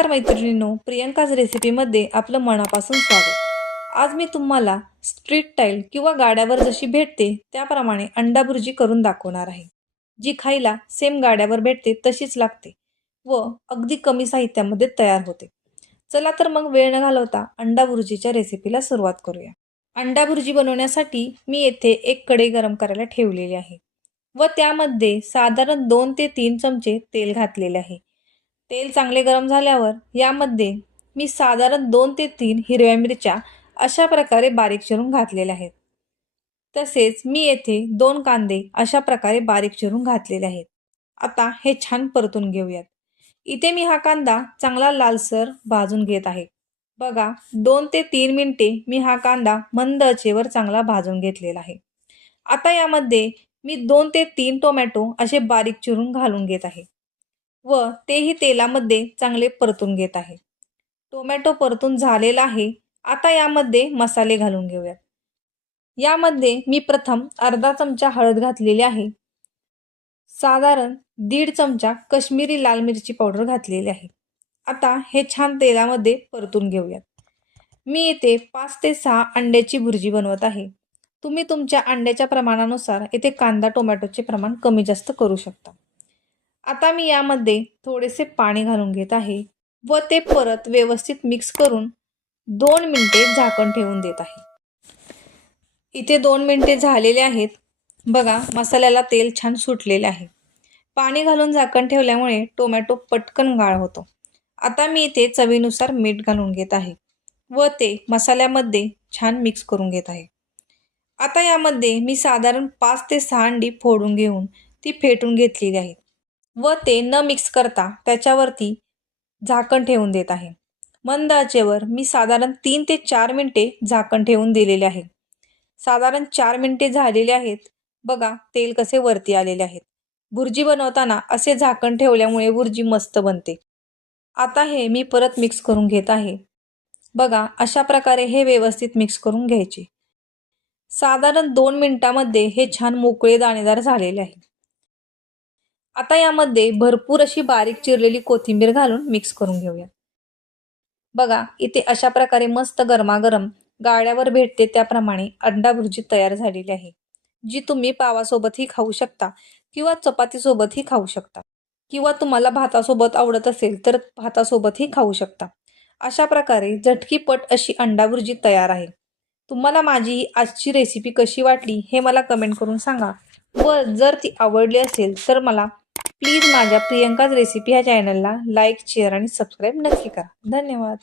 नमस्कार मैत्रिणींनो प्रियंकाज रेसिपीमध्ये आपलं मनापासून स्वागत. आज मी तुम्हाला स्ट्रीट टाईल किंवा गाड्यावर जशी भेटते त्याप्रमाणे अंडा भुर्जी करून दाखवणार आहे. जी खायला सेम गाड्यावर भेटते तशीच लागते व अगदी कमी साहित्यामध्ये तयार होते. चला तर मग वेळ न घालवता अंडा भुर्जीच्या रेसिपीला सुरुवात करूया. अंडा भुर्जी बनवण्यासाठी मी येथे एक कढई गरम करायला ठेवलेली आहे व त्यामध्ये साधारण दोन ते तीन चमचे तेल घातलेले आहे. तेल चांगले गरम झाल्यावर यामध्ये मी साधारण दोन ते तीन हिरव्या मिरच्या अशा प्रकारे बारीक चिरून घातलेल्या आहेत. तसेच मी येथे दोन कांदे अशा प्रकारे बारीक चिरून घातलेले आहेत. आता हे छान परतून घेऊयात. इथे मी हा कांदा चांगला लालसर भाजून घेत आहे. बघा दोन ते तीन मिनिटे मी हा कांदा मंद अचेवर चांगला भाजून घेतलेला आहे. आता यामध्ये मी दोन ते तीन टोमॅटो असे बारीक चिरून घालून घेत आहे. व तेही तेलामध्ये चांगले परतून घेत आहे. टोमॅटो परतून झालेला आहे. आता यामध्ये मसाले घालून घेऊयात. यामध्ये मी प्रथम अर्धा चमचा हळद घातलेली आहे. साधारण दीड चमचा कश्मीरी लाल मिरची पावडर घातलेली आहे. आता हे छान तेलामध्ये परतून घेऊयात. मी येथे पाच ते सहा अंड्याची भुर्जी बनवत आहे. तुम्ही तुमच्या अंड्याच्या प्रमाणानुसार येथे कांदा टोमॅटोचे प्रमाण कमी जास्त करू शकता. आता मी यामध्ये थोडेसे पाणी घालून घेत आहे व ते परत व्यवस्थित मिक्स करून दोन मिनटे झाकण ठेवून देत आहे. इथे दोन मिनटे झालेले आहेत. बघा मसाल्याला तेल छान सुटलेले आहे. पाणी घालून झाकण ठेवल्यामुळे टोमॅटो पटकन गाळ होतो. आता मी इथे चवीनुसार मीठ घालून घेत आहे व ते मसाल्यामध्ये छान मिक्स करून घेत आहे. आता यामध्ये मी साधारण पाच ते सहा अंडी फोडून घेऊन ती फेटून घेतलेली आहेत. व ते न मिक्स करता त्याच्यावरती झाकण ठेवून देत आहे. मंद आचेवर मी साधारण तीन ते चार मिनटे झाकण ठेवून दिलेले आहे. साधारण चार मिनटे झालेले आहेत. बघा तेल कसे वरती आलेले आहेत. भुर्जी बनवताना असे झाकण ठेवल्यामुळे भुर्जी मस्त बनते. आता हे मी परत मिक्स करून घेत आहे. बघा अशा प्रकारे हे व्यवस्थित मिक्स करून घ्यायचे. साधारण दोन मिनिटामध्ये हे छान मोकळे दाणेदार झालेले आहे. आता यामध्ये भरपूर अशी बारीक चिरलेली कोथिंबीर घालून मिक्स करून घेऊया. बघा इथे अशा प्रकारे मस्त गरमागरम गाळ्यावर भेटते त्याप्रमाणे अंडा भुर्जी तयार झालेली आहे. जी तुम्ही पावासोबतही खाऊ शकता किंवा चपातीसोबतही खाऊ शकता. किंवा तुम्हाला भातासोबत आवडत असेल तर भातासोबतही खाऊ शकता. अशा प्रकारे झटकीपट अशी अंडा भुर्जी तयार आहे. तुम्हाला माझी ही आजची रेसिपी कशी वाटली हे मला कमेंट करून सांगा. व जर ती आवडली असेल तर मला प्लीज माझ्या प्रियंकाज रेसिपी ह्या चॅनलला लाईक शेअर आणि सबस्क्राईब नक्की करा. धन्यवाद.